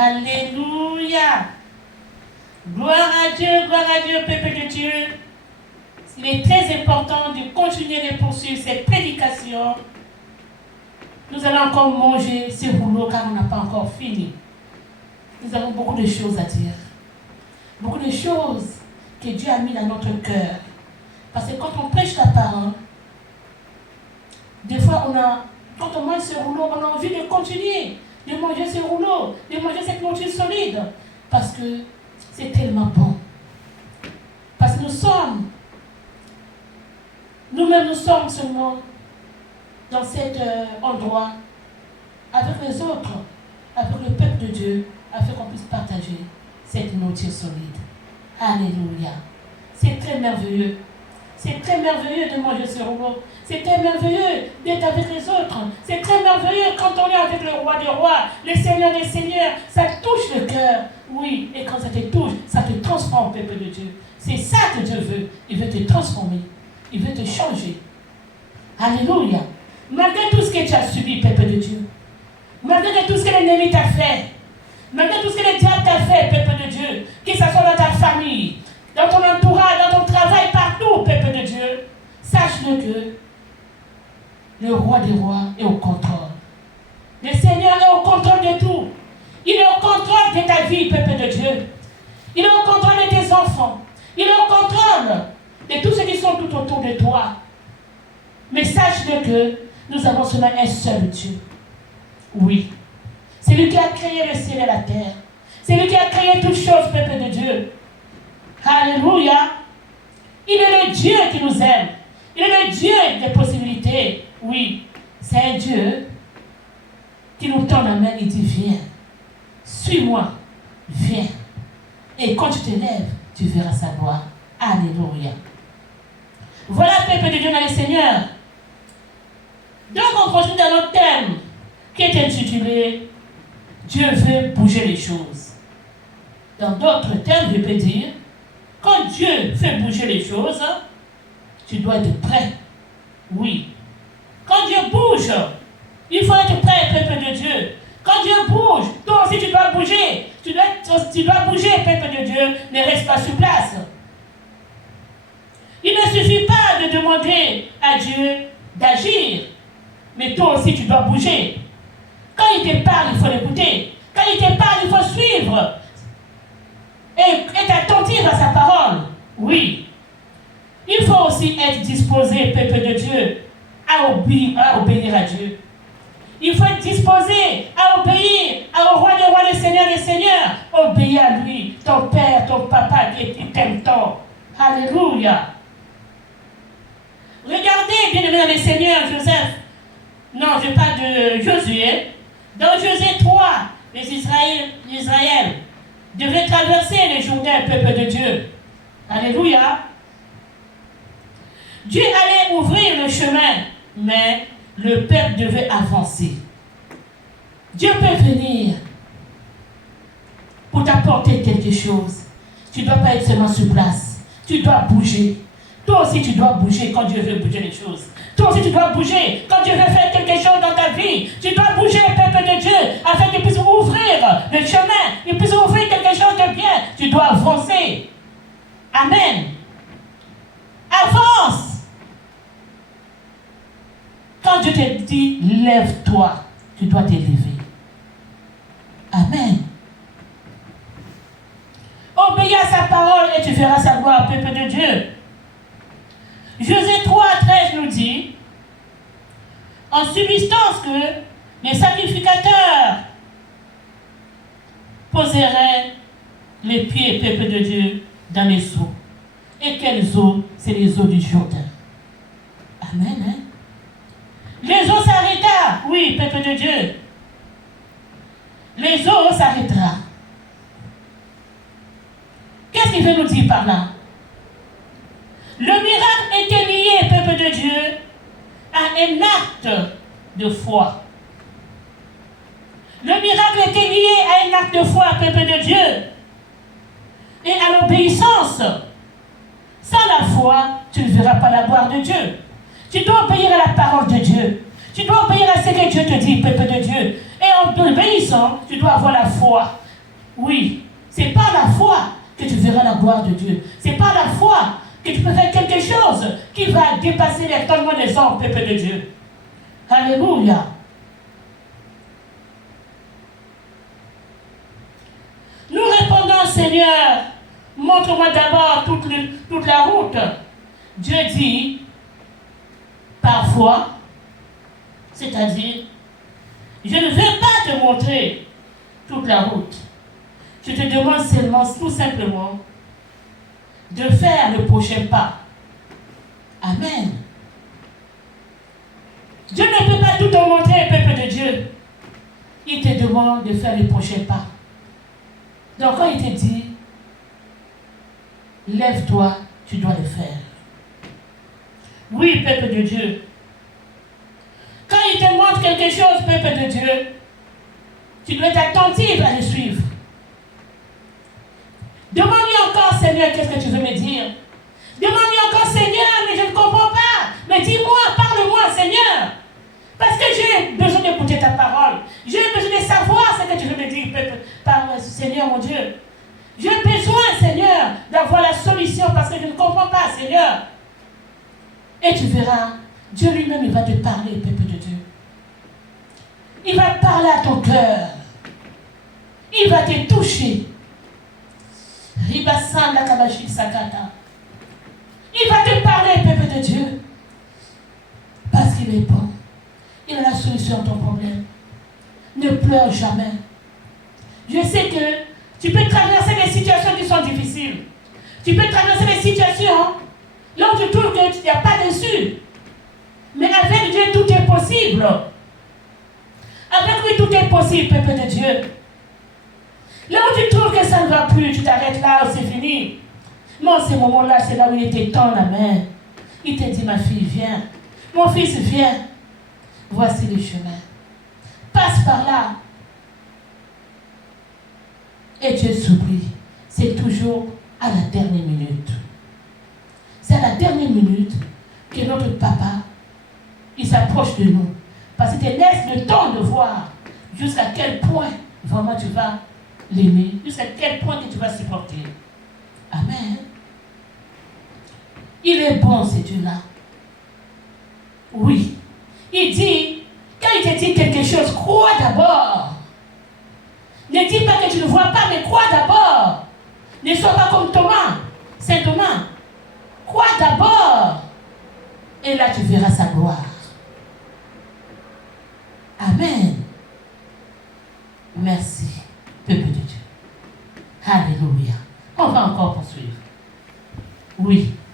Alléluia. Gloire à Dieu, peuple de Dieu. Il est très important de continuer de poursuivre cette prédication. Nous allons encore manger ce rouleau car on n'a pas encore fini. Nous avons beaucoup de choses à dire. Beaucoup de choses que Dieu a mis dans notre cœur. Parce que quand on prêche la parole, des fois quand on mange ce rouleau, on a envie de continuer, de manger ce rouleau, de manger cette nourriture solide. Parce que c'est tellement bon. Parce que nous-mêmes nous sommes seulement dans cet endroit avec les autres, avec le peuple de Dieu, afin qu'on puisse partager cette nourriture solide. Alléluia. C'est très merveilleux. C'est très merveilleux de manger ce rouleau. C'est très merveilleux d'être avec les autres. C'est très merveilleux quand on est avec le roi des rois, le Seigneur des seigneurs. Ça touche le cœur. Oui, et quand ça te touche, ça te transforme, peuple de Dieu. C'est ça que Dieu veut. Il veut te transformer. Il veut te changer. Alléluia. Malgré tout ce que tu as subi, peuple de Dieu. Malgré tout ce que l'ennemi t'a fait. Malgré tout ce que le diable t'a fait, peuple de Dieu. Que ce soit dans ta famille, dans ton entourage, dans ton travail, partout, peuple de Dieu. Sache-le que le roi des rois est au contrôle. Le Seigneur est au contrôle de tout. Il est au contrôle de ta vie, peuple de Dieu. Il est au contrôle de tes enfants. Il est au contrôle de tous ceux qui sont tout autour de toi. Mais sache-le que nous avons seulement un seul Dieu. Oui. C'est lui qui a créé le ciel et la terre. C'est lui qui a créé toutes choses, peuple de Dieu. Alléluia. Il est le Dieu qui nous aime. Il est le Dieu des possibilités. Oui. C'est un Dieu qui nous tend la main et dit, viens. Suis-moi. Viens. Et quand tu te lèves, tu verras sa gloire. Alléluia. Voilà, peuple de Dieu dans le Seigneur. Donc, on continue dans notre thème qui est intitulé Dieu veut bouger les choses. Dans d'autres termes, je peux dire, quand Dieu fait bouger les choses, tu dois être prêt. Oui. Quand Dieu bouge, il faut être prêt, peuple de Dieu. Quand Dieu bouge, toi aussi tu dois bouger. Tu dois bouger, peuple de Dieu. Ne reste pas sur place. Il ne suffit pas de demander à Dieu d'agir. Mais toi aussi tu dois bouger. Quand il te parle, il faut l'écouter. Quand il te parle, il faut suivre. Et être attentif à sa parole. Oui. Il faut aussi être disposé, peuple de Dieu, à obéir à Dieu. Il faut être disposé à obéir au roi des rois, le Seigneur des seigneurs. Obéir à lui, ton père, ton papa qui t'aime tant. Alléluia. Regardez, bien aimé dans le Seigneur, Joseph. Non, je parle de Josué. Dans Josué 3, les Israël devaient traverser les Jourdain, peuple de Dieu. Alléluia. Dieu allait ouvrir le chemin, mais le peuple devait avancer. Dieu peut venir pour t'apporter quelque chose. Tu ne dois pas être seulement sur place. Tu dois bouger. Toi aussi, tu dois bouger quand Dieu veut bouger les choses. Toi aussi, tu dois bouger quand Dieu veut faire quelque chose dans ta vie. Tu dois bouger, peuple de Dieu, afin qu'il puisse ouvrir le chemin. Il puisse ouvrir quelque chose de bien. Tu dois avancer. Amen. Avance. Quand Dieu te dit, lève-toi, tu dois te lever. Amen. Obéis à sa parole et tu verras sa gloire, peuple de Dieu. Josué 3, 13 nous dit, en subsistance que les sacrificateurs poseraient les pieds, peuple de Dieu, dans les eaux. Et quelles eaux? C'est les eaux du Jourdain. Amen. Hein? Les eaux s'arrêtèrent. Oui, peuple de Dieu. Les eaux s'arrêtera. Qu'est-ce qu'il veut nous dire par là? Le miracle était lié, peuple de Dieu, à un acte de foi. Le miracle était lié à un acte de foi, peuple de Dieu, et à l'obéissance. Sans la foi, tu ne verras pas la gloire de Dieu. Tu dois obéir à la parole de Dieu. Tu dois obéir à ce que Dieu te dit, peuple de Dieu. Et en obéissant, tu dois avoir la foi. Oui, c'est par la foi que tu verras la gloire de Dieu. C'est par la foi que tu peux faire quelque chose qui va dépasser l'étonnement des hommes, peuple de Dieu. Alléluia. Nous répondons, Seigneur, montre-moi d'abord toute la route. Dieu dit, parfois, c'est-à-dire, je ne vais pas te montrer toute la route. Je te demande seulement, tout simplement, de faire le prochain pas. Amen. Dieu ne peut pas tout te montrer, peuple de Dieu. Il te demande de faire le prochain pas. Donc quand il te dit, lève-toi, tu dois le faire. Oui, peuple de Dieu. Quand il te montre quelque chose, peuple de Dieu, tu dois être attentif à le suivre. Demande-lui encore, Seigneur, qu'est-ce que tu veux me dire? Demande-lui encore, Seigneur, mais je ne comprends pas. Mais dis-moi, parle-moi, Seigneur. Parce que j'ai besoin d'écouter ta parole. J'ai besoin de savoir ce que tu veux me dire, Seigneur, mon Dieu. J'ai besoin, Seigneur, d'avoir la solution parce que je ne comprends pas, Seigneur. Et tu verras, Dieu lui-même, il va te parler, peuple de Dieu. Il va parler à ton cœur. Il va te toucher. Il va te parler, peuple de Dieu. Parce qu'il est bon. Il a la solution à ton problème. Ne pleure jamais. Je sais que tu peux traverser des situations qui sont difficiles. Tu peux traverser des situations là où tu trouves qu'il n'y a pas d'issue. Mais avec Dieu, tout est possible. Avec lui, tout est possible, peuple de Dieu. Là où tu trouves que ça ne va plus, tu t'arrêtes là, c'est fini. Non, ces moments-là, c'est là où il te tend la main. Il te dit, ma fille, viens. Mon fils, viens. Voici le chemin. Passe par là. Et Dieu s'oublie. C'est toujours à la dernière minute. C'est à la dernière minute que notre papa, il s'approche de nous. Parce qu'il te laisse le temps de voir jusqu'à quel point vraiment tu vas l'aimer, jusqu'à quel point que tu vas supporter. Amen. Il est bon, ce Dieu-là. Oui. Il dit, quand il te dit quelque chose, crois d'abord. Ne dis pas que tu ne vois pas, mais crois d'abord. Ne sois pas comme Thomas, Saint Thomas. Crois d'abord. Et là, tu verras sa gloire. Amen. Merci, peuple de Dieu. Alléluia. On va encore poursuivre. Oui.